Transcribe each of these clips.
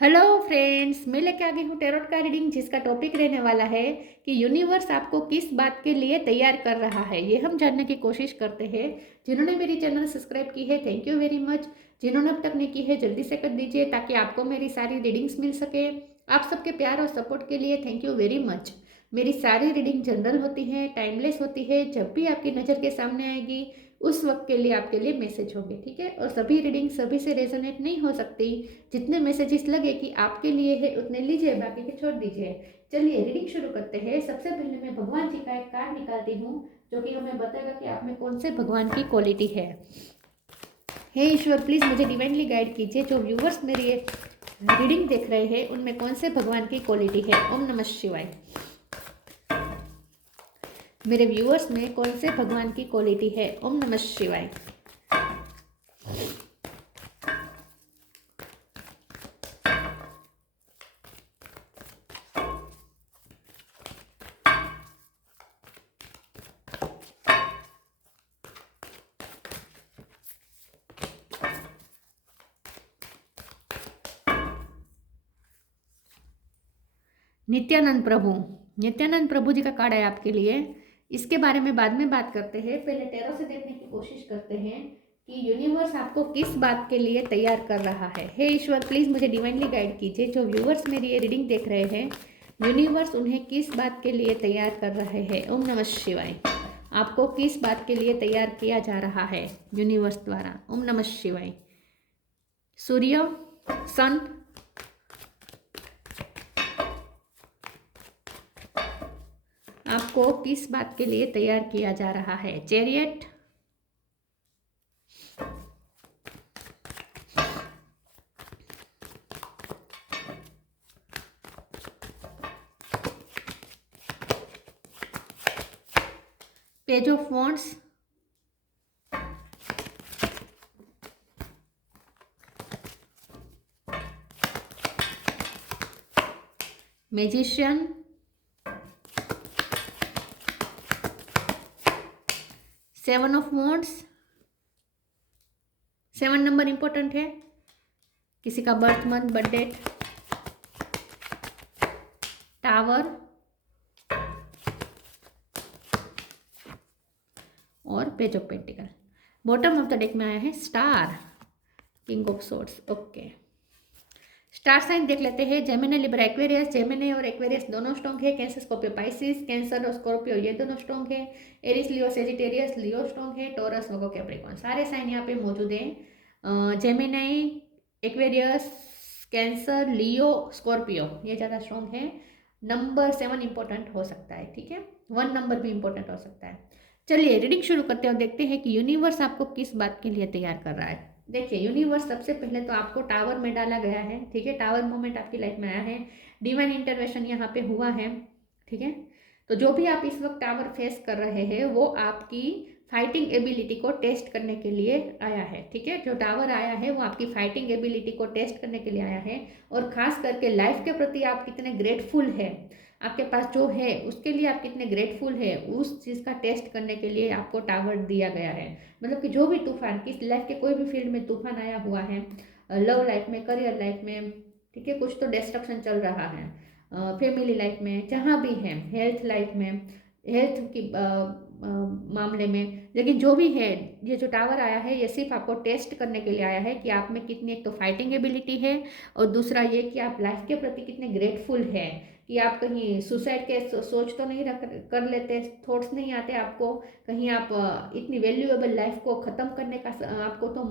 Hello friends, मैं लेके आ गई हूँ टैरोट का रीडिंग जिसका टॉपिक रहने वाला है कि यूनिवर्स आपको किस बात के लिए तैयार कर रहा है। ये हम जानने की कोशिश करते हैं। जिन्होंने मेरी चैनल सब्सक्राइब की है, थैंक यू वेरी मच। जिन्होंने अब तक नहीं की है, जल्दी से कर दीजिए ताकि आपको मेरी सारी रीडिंग्स मिल सके। आप सबके प्यार और सपोर्ट के लिए थैंक यू वेरी मच। मेरी सारी रीडिंग जनरल होती है, टाइमलेस होती है। जब भी आपकी नज़र के सामने आएगी उस वक्त के लिए आपके लिए मैसेज होंगे, ठीक है। और सभी रीडिंग सभी से रेजोनेट नहीं हो सकती। जितने मैसेजेस लगे कि आपके लिए है उतने लीजिए, बाकी के छोड़ दीजिए। चलिए रीडिंग शुरू करते हैं। सबसे पहले मैं भगवान जी का एक कार्ड निकालती हूँ जो कि हमें बताएगा कि आप में कौन से भगवान की क्वालिटी है। हे ईश्वर, प्लीज मुझे डिवाइनली गाइड कीजिए। जो व्यूवर्स मेरी ये रीडिंग देख रहे हैं उनमें कौन से भगवान की क्वालिटी है। ओम नमः शिवाय। मेरे व्यूवर्स में कौन से भगवान की क्वालिटी है। ओम नमः शिवाय। नित्यानंद प्रभु जी का कार्ड है आपके लिए। इसके बारे में बाद में बात करते हैं। पहले टैरो से देखने की कोशिश करते हैं कि यूनिवर्स आपको किस बात के लिए तैयार कर रहा है। हे ईश्वर, प्लीज मुझे डिवाइनली गाइड कीजिए। जो व्यूवर्स मेरी ये रीडिंग देख रहे हैं, यूनिवर्स उन्हें किस बात के लिए तैयार कर रहे हैं। ओम नमः शिवाय। आपको किस बात के लिए तैयार किया जा रहा है यूनिवर्स द्वारा। ओम नमः शिवाय। सूर्य, सन, आपको किस बात के लिए तैयार किया जा रहा है। Chariot, page of wands, magician, seven of wands. 7 number important है। किसी का birth month, birth date, tower और page of pentacle. Bottom of the deck में आया है star, king of swords. Okay, star sign देख लेते हैं। Gemini, Libra, Aquarius. जेमिनी और एक्वेरियस दोनों स्ट्रॉन्ग है। Cancer, Scorpio, Pisces. कैंसर और स्कॉर्पियो ये दोनों स्ट्रॉन्ग है। Aries, Leo, Sagittarius, Leo strong है। टॉरस, वर्गो, कैप्रिकॉर्न सारे साइन यहाँ पे मौजूद हैं। जेमिनी, एक्वेरियस, कैंसर, लियो, स्कॉर्पियो ये ज़्यादा स्ट्रॉन्ग है। नंबर 7 इंपॉर्टेंट हो सकता है, ठीक है। 1 नंबर भी इंपॉर्टेंट हो सकता है। चलिए रीडिंग शुरू करते हैं और देखते हैं कि यूनिवर्स आपको किस बात के लिए तैयार कर रहा है। देखिए, यूनिवर्स सबसे पहले तो आपको टावर में डाला गया है, ठीक है। टावर मोमेंट आपकी लाइफ में आया है। डिवाइन इंटरवेंशन यहाँ पे हुआ है, ठीक है। तो जो भी आप इस वक्त टावर फेस कर रहे हैं वो आपकी फाइटिंग एबिलिटी को टेस्ट करने के लिए आया है, ठीक है। जो टावर आया है वो आपकी फाइटिंग एबिलिटी को टेस्ट करने के लिए आया है। और खास करके लाइफ के प्रति आप कितने ग्रेटफुल है, आपके पास जो है उसके लिए आप कितने ग्रेटफुल है, उस चीज़ का टेस्ट करने के लिए आपको टावर दिया गया है। मतलब कि जो भी तूफान, किस लाइफ के कोई भी फील्ड में तूफान आया हुआ है, लव लाइफ में, करियर लाइफ में, ठीक है, कुछ तो डिस्ट्रक्शन चल रहा है, फैमिली लाइफ में, जहाँ भी है, हेल्थ लाइफ में, हेल्थ की मामले में, लेकिन जो भी है, ये जो टावर आया है ये सिर्फ आपको टेस्ट करने के लिए आया है कि आप में कितनी एक तो फाइटिंग एबिलिटी है और दूसरा ये कि आप लाइफ के प्रति कितने ग्रेटफुल है। कि आप कहीं सुसाइड के सोच तो नहीं रख कर लेते, थॉट्स नहीं आते आपको, कहीं आप इतनी वैल्यूएबल लाइफ को ख़त्म करने का आपको तो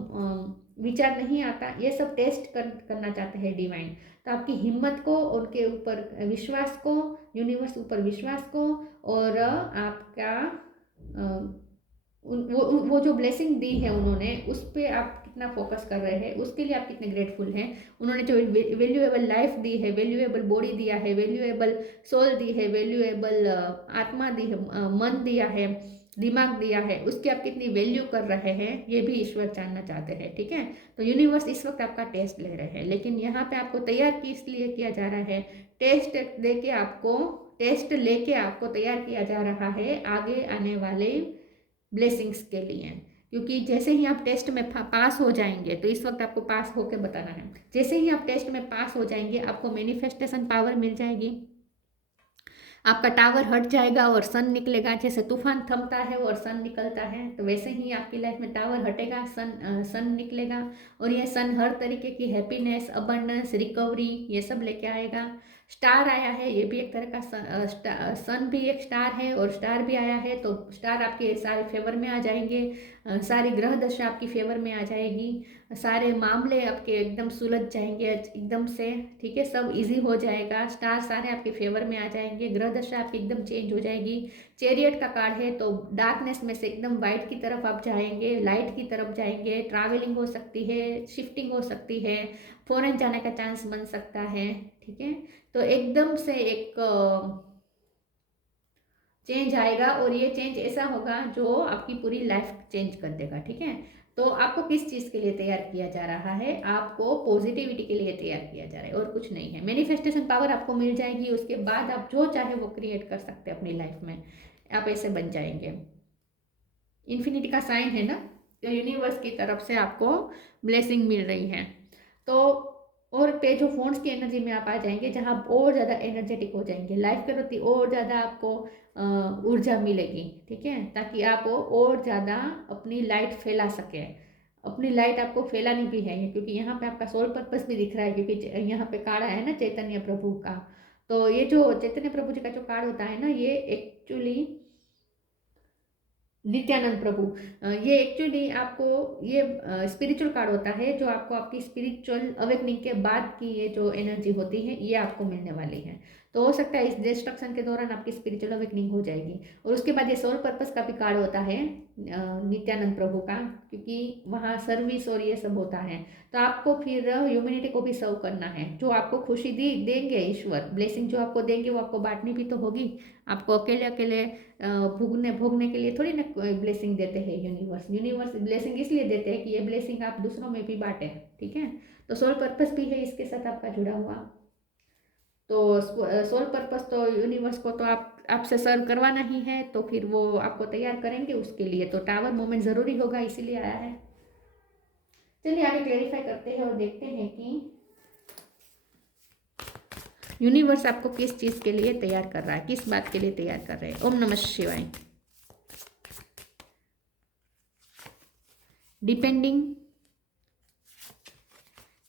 विचार नहीं आता। ये सब टेस्ट करना चाहते हैं डिवाइन। तो आपकी हिम्मत को, उनके ऊपर विश्वास को, यूनिवर्स ऊपर विश्वास को, और आपका वो जो ब्लेसिंग दी है उन्होंने, उस पर आप कितना फोकस कर रहे हैं, उसके लिए आप कितने ग्रेटफुल हैं। उन्होंने जो वैल्यूएबल लाइफ दी है, वैल्यूएबल बॉडी दिया है, वैल्यूएबल सोल दी है, वैल्यूएबल आत्मा दी है, मन दिया है, दिमाग दिया है, उसकी आप कितनी वैल्यू कर रहे हैं ये भी ईश्वर जानना चाहते हैं, ठीक है। तो यूनिवर्स इस वक्त आपका टेस्ट ले रहे हैं, लेकिन यहाँ पे आपको तैयार किस लिए किया जा रहा है। टेस्ट देके आपको, टेस्ट लेके आपको तैयार किया जा रहा है आगे आने वाले ब्लेसिंग्स के लिए, क्योंकि जैसे ही आप टेस्ट में पास हो जाएंगे, तो इस वक्त आपको पास होकर बताना है, जैसे ही आप टेस्ट में पास हो जाएंगे आपको मैनिफेस्टेशन पावर मिल जाएगी, आपका टावर हट जाएगा और सन निकलेगा। जैसे तूफान थमता है और सन निकलता है, तो वैसे ही आपकी लाइफ में टावर हटेगा, सन निकलेगा, और ये सन हर तरीके की हैप्पीनेस, अबंडेंस, रिकवरी ये सब लेके आएगा। स्टार आया है, ये भी एक तरह का सन भी एक स्टार है और स्टार भी आया है, तो स्टार आपके सारे फेवर में आ जाएंगे, सारी ग्रह दशा आपकी फेवर में आ जाएगी, सारे मामले आपके एकदम सुलझ जाएंगे एकदम से, ठीक है, सब इजी हो जाएगा, स्टार सारे आपके फेवर में आ जाएंगे, ग्रह दशा आपकी एकदम चेंज हो जाएगी। चैरियट का कार्ड है, तो डार्कनेस में से एकदम वाइट की तरफ आप जाएंगे, लाइट की तरफ जाएंगे, ट्रैवलिंग हो सकती है, शिफ्टिंग हो सकती है, फॉरेन जाने का चांस बन सकता है, ठीक है। तो एकदम से एक चेंज आएगा, और ये चेंज ऐसा होगा जो आपकी पूरी लाइफ चेंज कर देगा, ठीक है। तो आपको किस चीज़ के लिए तैयार किया जा रहा है? आपको पॉजिटिविटी के लिए तैयार किया जा रहा है, और कुछ नहीं है। मैनिफेस्टेशन पावर आपको मिल जाएगी, उसके बाद आप जो चाहे वो क्रिएट कर सकते हैं अपनी लाइफ में, आप ऐसे बन जाएंगे। इन्फिनिटी का साइन है ना, तो यूनिवर्स की तरफ से आपको ब्लेसिंग मिल रही है। तो और पेज ऑफ वॉन्ड्स की एनर्जी में आप आ जाएंगे, जहाँ आप और ज़्यादा एनर्जेटिक हो जाएंगे, लाइफ के प्रति और ज़्यादा आपको ऊर्जा मिलेगी, ठीक है, ताकि आप और ज़्यादा अपनी लाइट फैला सकें। अपनी लाइट आपको फैलानी भी है, क्योंकि यहाँ पे आपका सोल पर्पस भी दिख रहा है, क्योंकि यहाँ पे कार्ड है ना चैतन्य प्रभु का। तो ये जो चैतन्य प्रभु जी का जो कार्ड होता है ना, ये एक्चुअली नित्यानंद प्रभु, ये एक्चुअली आपको ये स्पिरिचुअल कार्ड होता है, जो आपको आपकी स्पिरिचुअल अवेकनिंग के बाद की ये जो एनर्जी होती है ये आपको मिलने वाली है। तो हो सकता है इस डिस्ट्रक्शन के दौरान आपकी स्पिरिचुअल अवेकनिंग हो जाएगी। और उसके बाद ये सोल पर्पस का भी कार्ड होता है नित्यानंद प्रभु का, क्योंकि वहाँ सर्विस और ये सब होता है। तो आपको फिर ह्यूमैनिटी को भी सर्व करना है, जो आपको खुशी दी देंगे ईश्वर, ब्लेसिंग जो आपको देंगे वो आपको बांटनी भी तो होगी। आपको अकेले अकेले भोगने के लिए थोड़ी ना ब्लेसिंग देते हैं यूनिवर्स ब्लेसिंग इसलिए देते हैं कि ये ब्लेसिंग आप दूसरों में भी बांटे, ठीक है। तो सोल पर्पस भी है इसके साथ आपका जुड़ा हुआ। तो सोल पर्पस तो यूनिवर्स को तो आपसे सर्व करवाना ही है, तो फिर वो आपको तैयार करेंगे उसके लिए, तो टावर मोमेंट ज़रूरी होगा, इसीलिए आया है। चलिए आगे क्लेरिफाई करते हैं और देखते हैं कि यूनिवर्स आपको किस चीज़ के लिए तैयार कर रहा है, किस बात के लिए तैयार कर रहे हैं। ओम नमः शिवाय। Depending,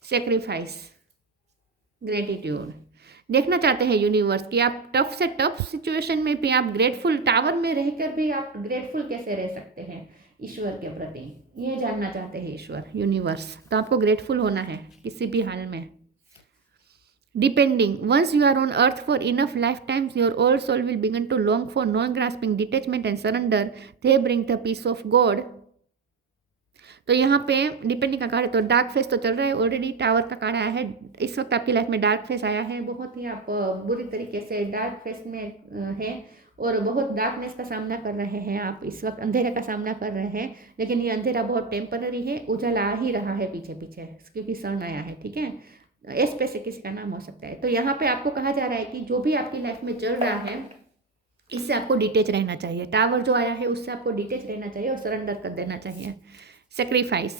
sacrifice, gratitude. देखना चाहते हैं यूनिवर्स कि आप टफ से टफ सिचुएशन में भी आप ग्रेटफुल, टावर में रहकर भी आप ग्रेटफुल कैसे रह सकते हैं ईश्वर के प्रति, ये जानना चाहते हैं ईश्वर यूनिवर्स। तो आपको ग्रेटफुल होना है किसी भी हाल में। Depending, once you are on earth for enough lifetimes, your old soul will begin to long for non-grasping detachment and surrender. They bring the peace of God. तो यहाँ पे डिपेंडिंग का कार्ड है, तो डार्क फेस तो चल रहा है ऑलरेडी, टावर का कार्ड आया है। इस वक्त आपकी लाइफ में डार्क फेस आया है, बहुत ही आप बुरी तरीके से डार्क फेस में है, और बहुत डार्कनेस का सामना कर रहे हैं आप इस वक्त, अंधेरे का सामना कर रहे हैं। लेकिन ये अंधेरा बहुत टेम्पररी है, उजाला आ ही रहा है पीछे पीछे, क्योंकि सन आया है, ठीक है। एस पे से किसी का नाम हो सकता है। तो यहाँ पे आपको कहा जा रहा है कि जो भी आपकी लाइफ में चल रहा है इससे आपको डिटेच रहना चाहिए, टावर जो आया है उससे आपको डिटेच रहना चाहिए और सरेंडर कर देना चाहिए। Sacrifice,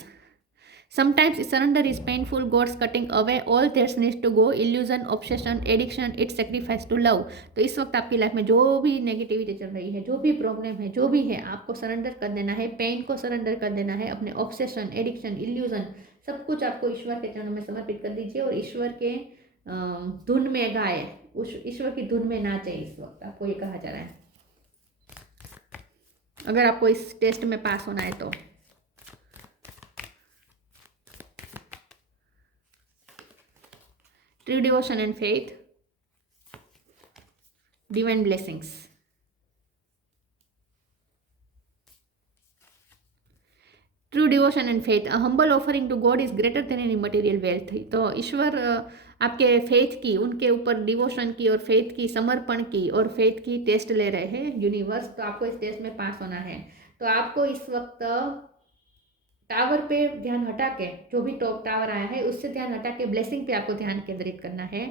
sometimes surrender is painful, God's cutting away all their needs to go, illusion, obsession, addiction, it's sacrifice to love. तो इस वक्त आपकी लाइफ में जो भी नेगेटिविटी चल रही है, जो भी प्रॉब्लम है, जो भी है, आपको सरेंडर कर देना है, पेन को सरेंडर कर देना है, अपने ऑब्सेशन, एडिक्शन, इल्यूजन, सब कुछ आपको ईश्वर के चरणों में समर्पित कर दीजिए, और ईश्वर के धुन में गाए, उस ईश्वर की धुन में नाचे। इस वक्त आपको ये कहा जा रहा है, अगर आपको इस टेस्ट में पास होना है तो। True devotion and faith, divine blessings. True devotion and faith, a humble offering to God is greater than any material wealth. तो ईश्वर आपके फेथ की, उनके ऊपर डिवोशन की और फेथ की, समर्पण की और फेथ की टेस्ट ले रहे हैं यूनिवर्स। तो आपको इस टेस्ट में पास होना है। तो आपको इस वक्त टावर पे ध्यान हटा के, जो भी टॉप टावर आया है उससे ध्यान हटा के ब्लेसिंग पे आपको ध्यान केंद्रित करना है,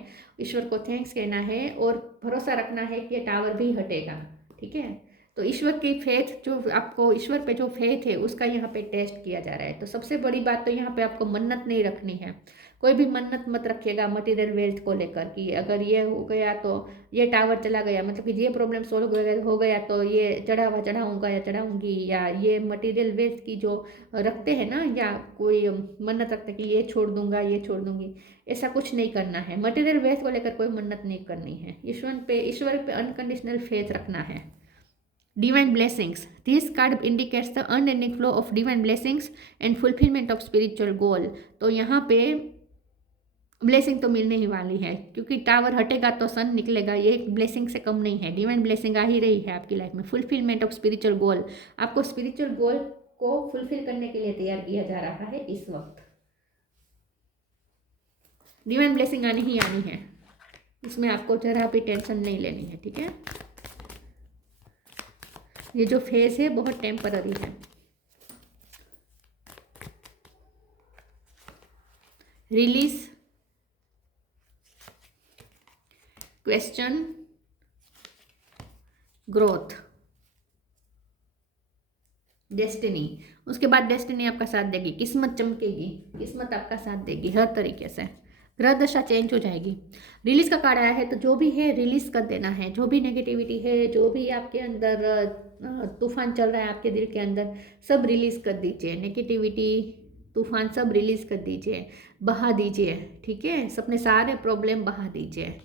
ईश्वर को थैंक्स कहना है और भरोसा रखना है कि ये टावर भी हटेगा, ठीक है। तो ईश्वर की फेथ, जो आपको ईश्वर पे जो फेथ है उसका यहाँ पे टेस्ट किया जा रहा है। तो सबसे बड़ी बात तो यहाँ पे आपको मन्नत नहीं रखनी है, कोई भी मन्नत मत रखिएगा मटीरियल वेल्थ को लेकर कि अगर ये हो गया तो ये टावर चला गया, मतलब कि ये प्रॉब्लम सोल्व हो गया तो ये चढ़ावा चढ़ाऊंगा या चढ़ाऊंगी, या ये मटीरियल वेल्थ की जो रखते हैं ना, या कोई मन्नत रखते हैं कि ये छोड़ दूंगा ये छोड़ दूंगी, ऐसा कुछ नहीं करना है। मटीरियल वेल्थ को लेकर कोई मन्नत नहीं करनी है, ईश्वर पे अनकंडीशनल फेथ रखना है। Divine blessings. This card indicates the unending flow of divine blessings and fulfillment of spiritual goal. तो यहाँ पे ब्लेसिंग तो मिलने ही वाली है, क्योंकि टावर हटेगा तो सन निकलेगा, ये एक ब्लेसिंग से कम नहीं है। डिवाइन ब्लेसिंग आ ही रही है आपकी लाइफ में। फुलफिलमेंट ऑफ स्पिरिचुअल गोल, आपको स्पिरिचुअल गोल को फुलफिल करने के लिए तैयार किया जा रहा है इस वक्त। डिवाइन ब्लेसिंग आनी ही आनी है, इसमें आपको जरा भी टेंशन नहीं लेनी है, ठीक है। ये जो फेज है बहुत टेम्पररी है। Release, question, growth, destiny. उसके बाद डेस्टिनी आपका साथ देगी, किस्मत चमकेगी, किस्मत आपका साथ देगी हर तरीके से, ग्रह दशा चेंज हो जाएगी। रिलीज का कार्ड आया है तो जो भी है रिलीज कर देना है, जो भी नेगेटिविटी है, जो भी आपके अंदर तूफान चल रहा है आपके दिल के अंदर, सब रिलीज कर दीजिए। नेगेटिविटी तूफान सब रिलीज कर दीजिए, बहा दीजिए, ठीक है। अपने सारे प्रॉब्लम बहा दीजिए,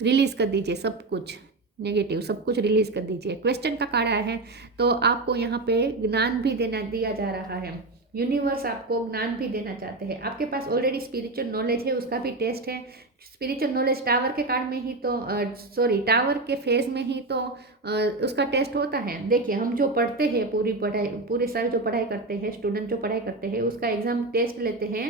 रिलीज कर दीजिए, सब कुछ नेगेटिव सब कुछ रिलीज कर दीजिए। क्वेश्चन का कार्ड आया है तो आपको यहाँ पे ज्ञान भी दिया जा रहा है। यूनिवर्स आपको ज्ञान भी देना चाहते हैं। आपके पास ऑलरेडी स्पिरिचुअल नॉलेज है, उसका भी टेस्ट है। स्पिरिचुअल नॉलेज टावर के कार्ड में ही तो टावर के फेज में ही तो उसका टेस्ट होता है। देखिए हम जो पढ़ते हैं, पूरे साल जो पढ़ाई करते हैं, स्टूडेंट जो पढ़ाई करते हैं, उसका एग्जाम टेस्ट लेते हैं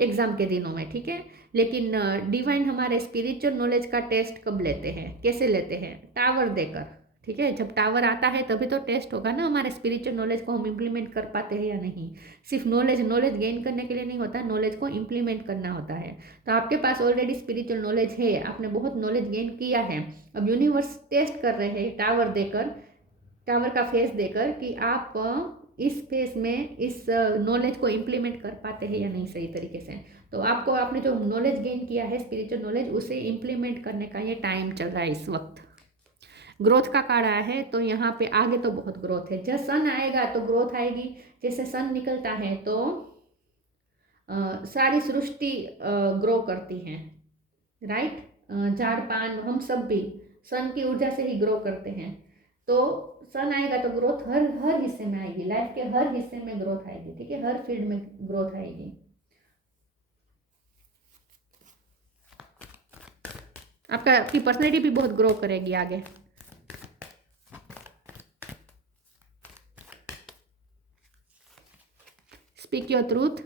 एग्जाम के दिनों में, ठीक है। लेकिन डिवाइन हमारे स्पिरिचुअल नॉलेज का टेस्ट कब लेते हैं, कैसे लेते हैं? टावर देकर, ठीक है। जब टावर आता है तभी तो टेस्ट होगा ना हमारे स्पिरिचुअल नॉलेज को हम इम्प्लीमेंट कर पाते हैं या नहीं। सिर्फ नॉलेज गेन करने के लिए नहीं होता, नॉलेज को इम्प्लीमेंट करना होता है। तो आपके पास ऑलरेडी स्पिरिचुअल नॉलेज है, आपने बहुत नॉलेज गेन किया है। अब यूनिवर्स टेस्ट कर रहे हैं टावर देकर, टावर का फेस देकर कि आप इस फेस में इस नॉलेज को इम्प्लीमेंट कर पाते हैं या नहीं सही तरीके से। तो आपने जो नॉलेज गेन किया है स्पिरिचुअल नॉलेज, उसे इम्प्लीमेंट करने का ये टाइम चल रहा है इस वक्त। ग्रोथ का कार्ड आया है तो यहाँ पे आगे तो बहुत ग्रोथ है। जब सन आएगा तो ग्रोथ आएगी। जैसे सन निकलता है तो सारी सृष्टि ग्रो करती है, राइट। झाड़ पान हम सब भी सन की ऊर्जा से ही ग्रो करते हैं। तो सन आएगा तो ग्रोथ हर हिस्से में आएगी, लाइफ के हर हिस्से में ग्रोथ आएगी, ठीक है। हर फील्ड में ग्रोथ आएगी। आपकी पर्सनैलिटी भी बहुत ग्रो करेगी आगे। Speak your truth,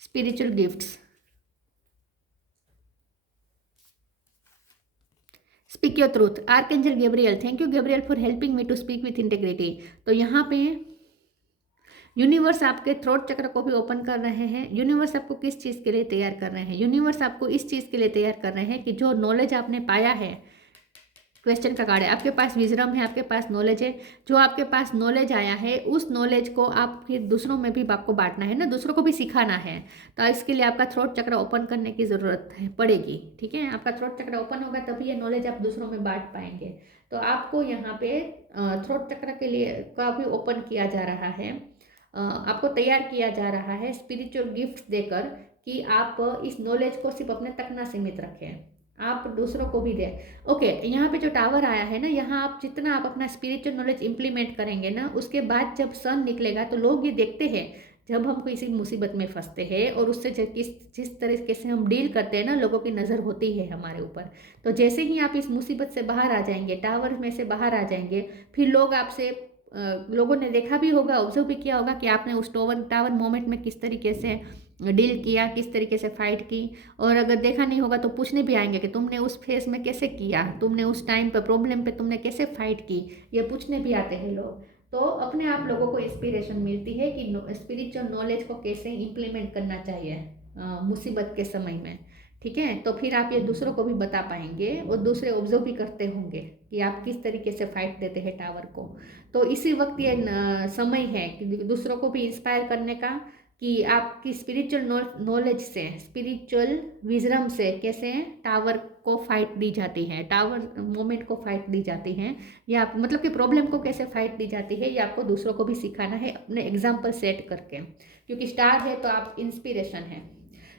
spiritual gifts, speak your truth. Archangel Gabriel, thank you Gabriel for helping me to speak with integrity. तो यहाँ पे यूनिवर्स आपके थ्रोट चक्र को भी ओपन कर रहे हैं। यूनिवर्स आपको किस चीज़ के लिए तैयार कर रहे हैं? यूनिवर्स आपको इस चीज़ के लिए तैयार कर रहे हैं कि जो नॉलेज आपने पाया है, क्वेश्चन का कार्ड है, आपके पास विजडम है, आपके पास नॉलेज है। जो आपके पास नॉलेज आया है उस नॉलेज को आप फिर दूसरों में भी आपको बांटना है ना, दूसरों को भी सिखाना है। तो इसके लिए आपका थ्रोट चक्र ओपन करने की ज़रूरत पड़ेगी, ठीक है। आपका थ्रोट चक्र ओपन होगा तभी ये नॉलेज आप दूसरों में बांट पाएंगे। तो आपको यहाँ पे थ्रोट चक्र के लिए का भी ओपन किया जा रहा है, आपको तैयार किया जा रहा है स्पिरिचुअल गिफ्ट्स देकर कि आप इस नॉलेज को सिर्फ अपने तक ना सीमित रखें, आप दूसरों को भी दें। ओके, यहाँ पे जो टावर आया है ना, यहाँ आप जितना आप अपना स्पिरिचुअल नॉलेज इंप्लीमेंट करेंगे ना, उसके बाद जब सन निकलेगा तो लोग ये देखते हैं जब हम किसी मुसीबत में फंसते हैं और उससे जिस तरीके से हम डील करते हैं ना, लोगों की नज़र होती है हमारे ऊपर। तो जैसे ही आप इस मुसीबत से बाहर आ जाएंगे, टावर में से बाहर आ जाएंगे, फिर लोगों ने देखा भी होगा, ऑब्जर्व भी किया होगा कि आपने उस टावर मोमेंट में किस तरीके से डील किया, किस तरीके से फाइट की। और अगर देखा नहीं होगा तो पूछने भी आएंगे कि तुमने उस फेस में कैसे किया, तुमने उस टाइम पर प्रॉब्लम पे तुमने कैसे फाइट की, ये पूछने भी आते हैं लोग। तो अपने आप लोगों को इंस्पिरेशन मिलती है कि स्पिरिचुअल नॉलेज को कैसे इम्प्लीमेंट करना चाहिए मुसीबत के समय में, ठीक है। तो फिर आप ये दूसरों को भी बता पाएंगे और दूसरे ऑब्जर्व भी करते होंगे कि आप किस तरीके से फाइट देते हैं टावर को। तो इसी वक्त ये समय है कि दूसरों को भी इंस्पायर करने का, कि आपकी स्पिरिचुअल नॉलेज से, स्पिरिचुअल विजडम से कैसे टावर को फाइट दी जाती है, टावर मोमेंट को फाइट दी जाती है, या मतलब कि प्रॉब्लम को कैसे फाइट दी जाती है, ये आपको दूसरों को भी सिखाना है अपने एग्जाम्पल सेट करके, क्योंकि स्टार है तो आप इंस्पिरेशन है।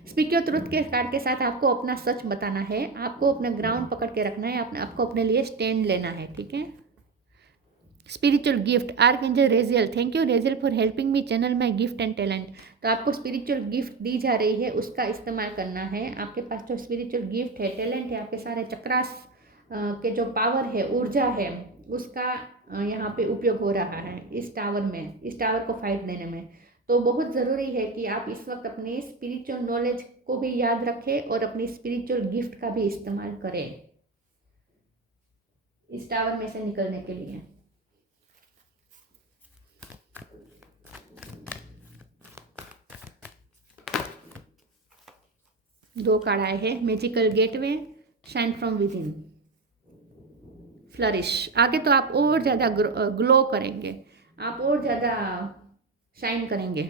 स्पीक योर ट्रुथ के कार्ड के साथ आपको अपना सच बताना है, आपको अपना ग्राउंड पकड़ के रखना है, आपको अपने लिए स्टैंड लेना है, ठीक है। Spiritual gift, archangel Raziel, thank you Raziel for helping me channel my gift and talent. तो आपको स्पिरिचुअल गिफ्ट दी जा रही है, उसका इस्तेमाल करना है। आपके पास जो स्पिरिचुअल गिफ्ट है, टैलेंट है, आपके सारे चक्रास के जो पावर है, ऊर्जा है, उसका यहाँ पे उपयोग हो रहा है इस टावर में, इस टावर को फाइट देने में। तो बहुत ज़रूरी है कि आप इस वक्त अपनी स्पिरिचुअल नॉलेज को भी याद रखें और अपनी स्पिरिचुअल गिफ्ट का भी इस्तेमाल करें इस टावर में से निकलने के लिए। दो कार्ड आए हैं, magical gateway, shine from with in, flourish. आगे तो आप और ज़्यादा ग्लो करेंगे, आप और ज़्यादा शाइन करेंगे।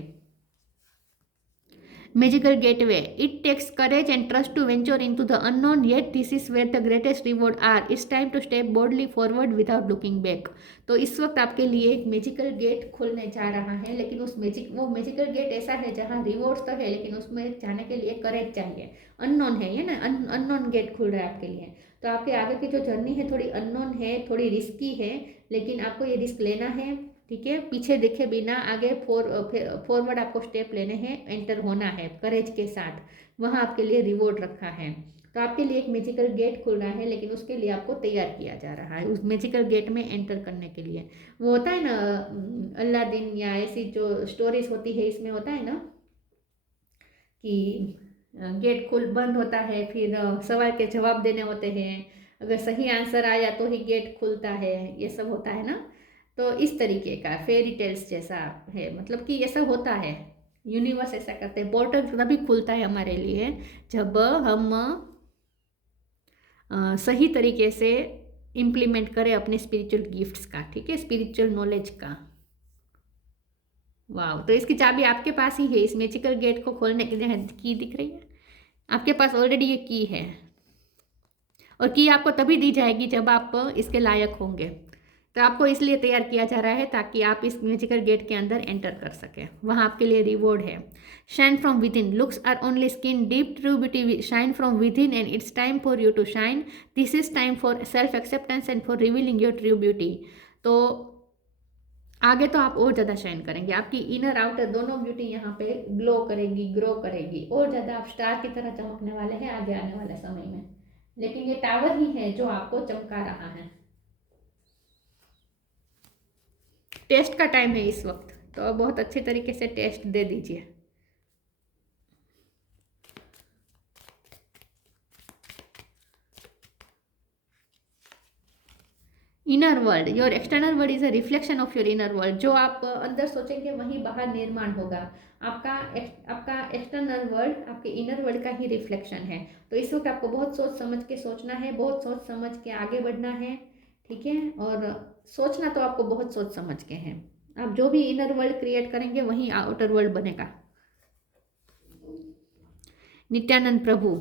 Magical gateway, it takes courage and trust to venture into the unknown, yet this is where the greatest reward are, it's time to step boldly forward without looking back. तो इस वक्त आपके लिए एक मैजिकल गेट खुलने जा रहा है, लेकिन उस वो मैजिकल गेट ऐसा है जहाँ रिवॉर्ड्स तो है, लेकिन उसमें जाने के लिए करेज चाहिए। अननोन है ये ना, अननोन गेट खुल रहा है आपके लिए। तो आपके आगे की जो जर्नी है थोड़ी अननोन है, थोड़ी रिस्की है, लेकिन आपको ये रिस्क लेना है, ठीक है। पीछे देखे बिना आगे फॉरवर्ड आपको स्टेप लेने हैं, एंटर होना है करेज के साथ, वहाँ आपके लिए रिवॉर्ड रखा है। तो आपके लिए एक मैजिकल गेट खुल रहा है, लेकिन उसके लिए आपको तैयार किया जा रहा है उस मैजिकल गेट में एंटर करने के लिए। वो होता है ना अल्लादीन या ऐसी जो स्टोरीज होती है, इसमें होता है ना कि गेट खुल बंद होता है, फिर सवाल के जवाब देने होते हैं, अगर सही आंसर आया तो ही गेट खुलता है, ये सब होता है ना। तो इस तरीके का फेरी टेल्स जैसा है, मतलब कि ऐसा होता है, यूनिवर्स ऐसा करते हैं। पोर्टल तभी खुलता है हमारे लिए जब हम सही तरीके से इम्प्लीमेंट करें अपने स्पिरिचुअल गिफ्ट्स का, ठीक है, स्पिरिचुअल नॉलेज का। वाह, तो इसकी चाबी आपके पास ही है, इस मैजिकल गेट को खोलने के लिए की दिख रही है आपके पास ऑलरेडी, ये की है, और की आपको तभी दी जाएगी जब आप इसके लायक होंगे। तो आपको इसलिए तैयार किया जा रहा है ताकि आप इस म्यूजिकल गेट के अंदर एंटर कर सकें, वहाँ आपके लिए रिवॉर्ड है। Shine from within, looks are only skin deep, true beauty shine from within and it's time for you to shine, this is time for self acceptance and for revealing your true beauty. तो आगे तो आप और ज़्यादा shine करेंगे, आपकी inner outer दोनों beauty यहाँ पे ग्लो करेगी, ग्रो करेगी, और ज़्यादा आप स्टार की तरह चमकने वाले हैं आगे आने वाले समय में। लेकिन ये टावर ही है जो आपको चमका रहा है। टेस्ट का टाइम है इस वक्त, तो बहुत अच्छे तरीके से टेस्ट दे दीजिए। Inner world, your external world is a reflection of your inner world. जो आप अंदर सोचेंगे वही बाहर निर्माण होगा। आपका एक्सटर्नल वर्ल्ड आपके इनर वर्ल्ड का ही रिफ्लेक्शन है। तो इस वक्त आपको बहुत सोच समझ के सोचना है, बहुत सोच समझ के आगे बढ़ना है, ठीक है। और सोचना तो आपको बहुत सोच समझ के है। आप जो भी इनर वर्ल्ड क्रिएट करेंगे वही आउटर वर्ल्ड बनेगा। नित्यानंद प्रभु,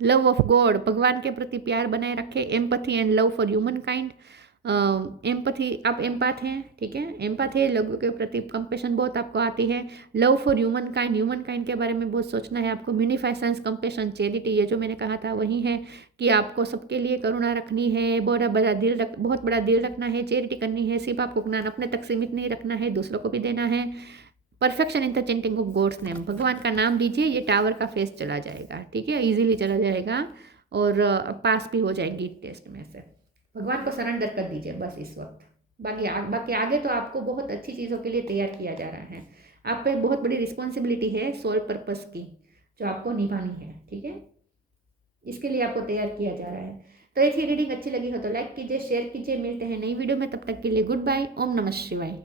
लव ऑफ गॉड, भगवान के प्रति प्यार बनाए रखें, empathy and love for human kind. Empathy, आप एम्पाथ हैं, ठीक है, एम्पाथ है, लोगों के प्रति कंपेशन बहुत आपको आती है। लव फॉर ह्यूमन काइंड के बारे में बहुत सोचना है आपको। म्यूनिफाइसेंस, कंपेशन, चैरिटी, ये जो मैंने कहा था वही है कि आपको सबके लिए करुणा रखनी है, बहुत बड़ा दिल रखना है, चैरिटी करनी है, सिर्फ आपको ज्ञान अपने तक सीमित नहीं रखना है, दूसरों को भी देना है। Perfection in the chanting of God's नेम, भगवान का नाम दीजिए, ये टावर का फेस चला जाएगा, ठीक है, इजीली चला जाएगा, और पास भी हो जाएंगी टेस्ट में से। भगवान को सरेंडर कर दीजिए बस इस वक्त। बाकी आगे तो आपको बहुत अच्छी चीज़ों के लिए तैयार किया जा रहा है। आप पे बहुत बड़ी रिस्पॉन्सिबिलिटी है सोल पर्पस की, जो आपको निभानी है, ठीक है, इसके लिए आपको तैयार किया जा रहा है। तो ऐसी रीडिंग अच्छी लगी हो तो लाइक कीजिए, शेयर कीजिए। मिलते हैं नई वीडियो में, तब तक के लिए गुड बाय, ओम नमः शिवाय।